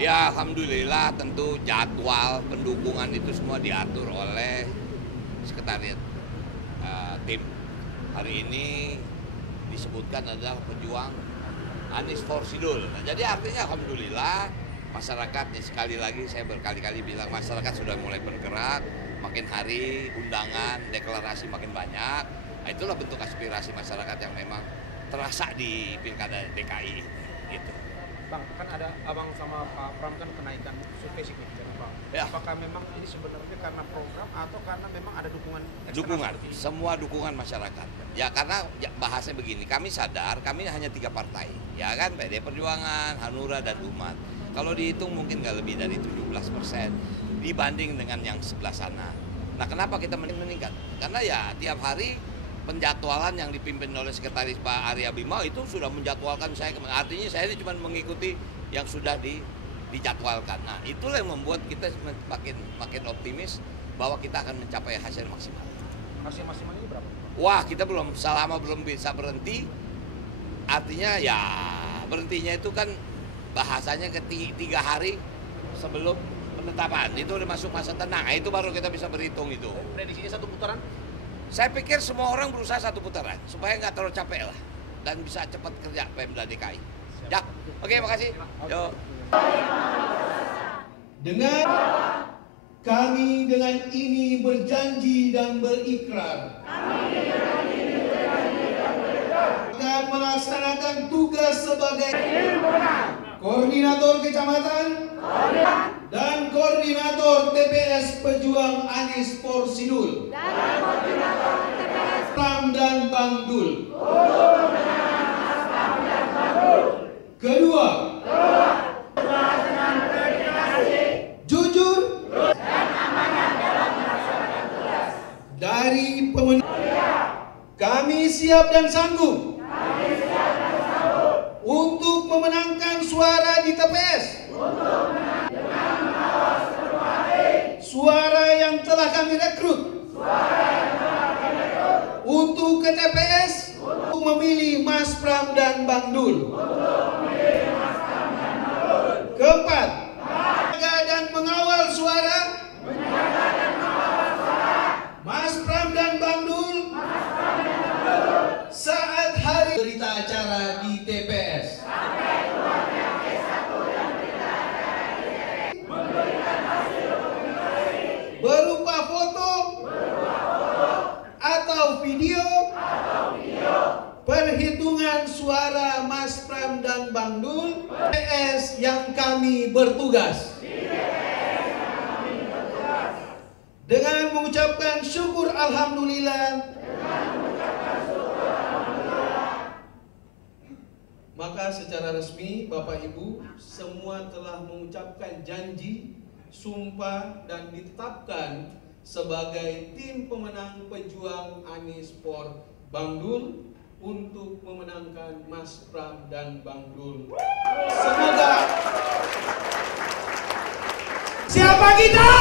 Ya, alhamdulillah tentu jadwal pendukungan itu semua diatur oleh sekretariat tim. Hari ini disebutkan adalah pejuang Anies Forsidul. Nah, jadi artinya alhamdulillah masyarakat, sekali lagi saya berkali-kali bilang masyarakat sudah mulai bergerak, makin hari undangan, deklarasi makin banyak. Nah, itulah bentuk aspirasi masyarakat yang memang terasa di Pilkada DKI gitu. Bang, kan ada Abang sama Pak Pram kan kenaikan survei signifikan, Bang. Ya. Apakah memang ini sebenarnya karena program atau karena memang ada dukungan eksternal? Dukungan, semua dukungan masyarakat. Ya karena bahasanya begini, kami sadar kami hanya 3 partai, ya kan, PD Perjuangan, Hanura, dan Umat. Kalau dihitung mungkin nggak lebih dari 17% dibanding dengan yang sebelah sana. Nah kenapa kita meningkat? Karena ya tiap hari penjadwalan yang dipimpin oleh Sekretaris Pak Arya Bima itu sudah menjadwalkan saya. Artinya saya ini cuma mengikuti yang sudah dijadwalkan. Nah itulah yang membuat kita makin optimis bahwa kita akan mencapai hasil maksimal. Hasil maksimal ini berapa? Wah, kita selama belum bisa berhenti, artinya ya berhentinya itu kan bahasanya 3 hari sebelum penetapan. Itu udah masuk masa tenang, itu baru kita bisa berhitung itu. Prediksinya 1 putaran? Saya pikir semua orang berusaha 1 putaran, supaya nggak terlalu capek lah. Dan bisa cepat kerja Pemda DKI. Ya, oke, makasih. Yo. Kami dengan ini berjanji dan berikrar akan melaksanakan tugas sebagai koordinator kecamatan dan koordinator TPS Pejuang Anies Forsidul Pram dan Bang Dul. Kedua, jujur dari pemenang. Kami siap dan sanggup untuk memenangkan suara di TPS. Suara yang telah kami rekrut untuk ke TPS untuk memilih Mas Pram dan Bang Dul. Keempat, menjaga dan mengawal suara Mas Pram dan Bang Dul saat hari berita acara di TPS. Berupa foto atau video perhitungan suara Mas Pram dan Bang Dul TPS yang kami bertugas. Dengan mengucapkan syukur alhamdulillah, maka secara resmi Bapak Ibu semua telah mengucapkan janji, sumpah, dan ditetapkan sebagai tim pemenang pejuang Anies for Bang Dul untuk memenangkan Mas Pram dan Bang Dul. Semoga siapa kita?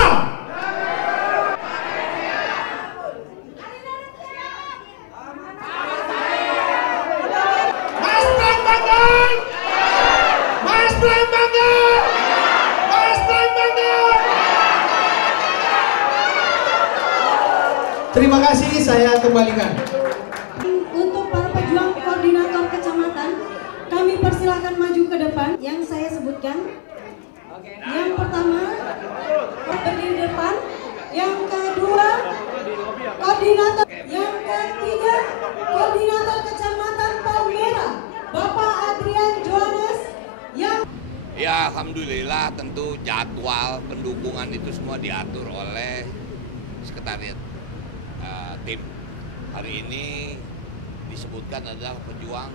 Mas Pram Bang Dul! Mas Pram Bang Dul! Mas Pram Bang Dul! Terima kasih, saya kembalikan. Untuk para pejuang koordinator kecamatan, kami persilahkan maju ke depan yang saya sebutkan. Yang pertama, berdiri di depan. Yang kedua, koordinator. Yang ketiga, koordinator kecamatan Palmera, Bapak Adrian Johannes. Ya, alhamdulillah tentu jadwal pendukungan itu semua diatur oleh sekretariat tim. Hari ini disebutkan adalah pejuang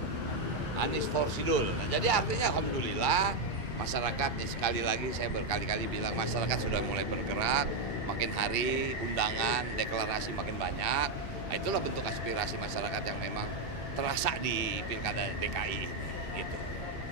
Anies Forsidul. Nah, jadi artinya alhamdulillah masyarakat, sekali lagi saya berkali-kali bilang masyarakat sudah mulai bergerak, makin hari undangan, deklarasi makin banyak. Nah, itulah bentuk aspirasi masyarakat yang memang terasa di Pilkada DKI gitu.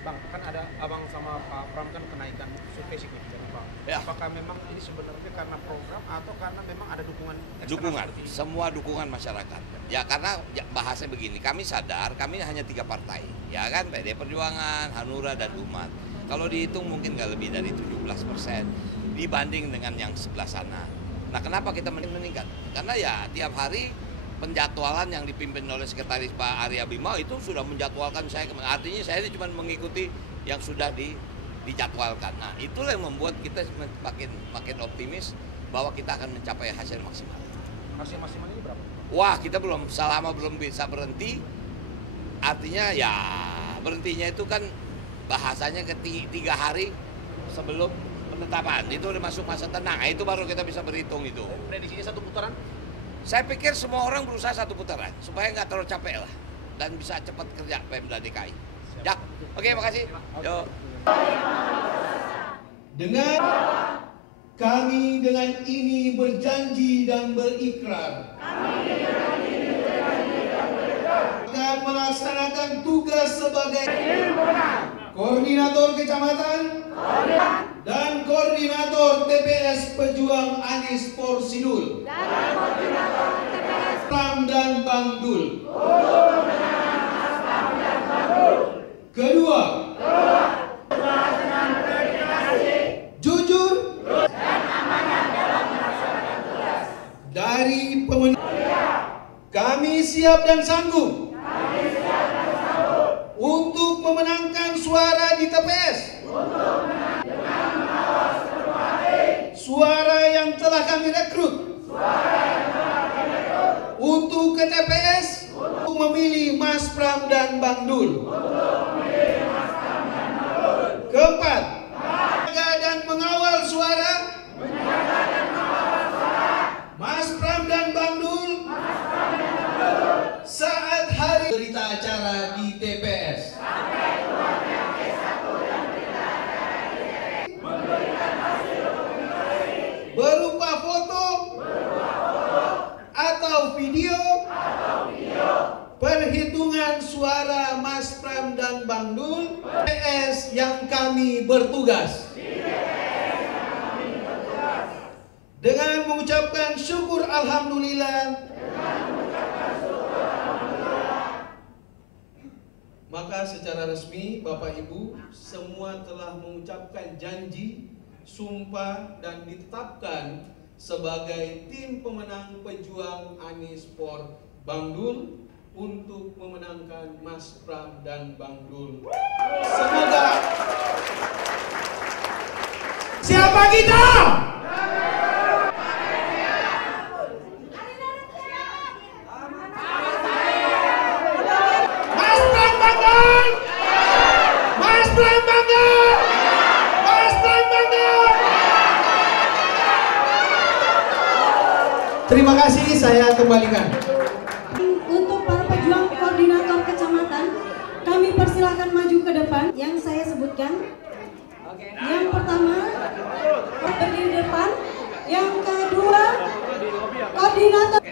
Bang, kan ada Abang sama Pak Pram kan kenaikan survei signifikan, Bang. Ya. Apakah memang ini sebenarnya karena program atau karena memang ada dukungan eksternal? Dukungan, semua dukungan masyarakat. Ya karena bahasanya begini, kami sadar kami hanya 3 partai, ya kan, PD Perjuangan, Hanura, dan Umat. Kalau dihitung mungkin nggak lebih dari 17% dibanding dengan yang sebelah sana. Nah, kenapa kita meningkat? Karena ya tiap hari penjadwalan yang dipimpin oleh Sekretaris Pak Arya Bima itu sudah menjadwalkan saya. Artinya saya ini cuma mengikuti yang sudah dijadwalkan. Nah, itulah yang membuat kita makin optimis bahwa kita akan mencapai hasil maksimal. Hasil maksimal ini berapa? Wah, kita selama belum bisa berhenti. Artinya ya berhentinya itu kan bahasanya 3 hari sebelum penetapan. Itu udah masuk masa tenang. Nah, itu baru kita bisa berhitung itu. Prediksinya 1 putaran? Saya pikir semua orang berusaha 1 putaran supaya nggak terlalu capek lah dan bisa cepat kerja Pemda DKI. Ya, oke, makasih. Yo. Kami dengan ini berjanji dan berikrar akan melaksanakan tugas sebagai koordinator kecamatan dan koordinator TPS Pejuang Anies Porsidul Pram dan Bang Dul. Kedua, jujur dari pemenuh. Kami siap dan sanggup untuk memenangkan suara di TPS. Suara yang telah kami rekrut untuk ke TPS untuk memilih Mas Pram dan Bang Dul. Keempat, menjaga dan mengawal suara Mas Pram dan Bang Dul saat hari berita acara di TPS. Berupa foto atau video perhitungan suara Mas Pram dan Bang Dul TPS yang kami bertugas. Dengan mengucapkan syukur alhamdulillah, maka secara resmi Bapak Ibu semua telah mengucapkan janji, sumpah dan ditetapkan sebagai tim pemenang pejuang Anies Por Bang Dul untuk memenangkan Mas Pram dan Bang Dul. Semoga siapa kita? Mas Pram Bang Dul! Mas Pram Bang Dul! Mas Pram Bang Dul! Terima kasih, saya kembalikan. Untuk para pejuang koordinator kecamatan, kami persilahkan maju ke depan yang saya sebutkan. Yang pertama, berdiri depan. Yang kedua, koordinator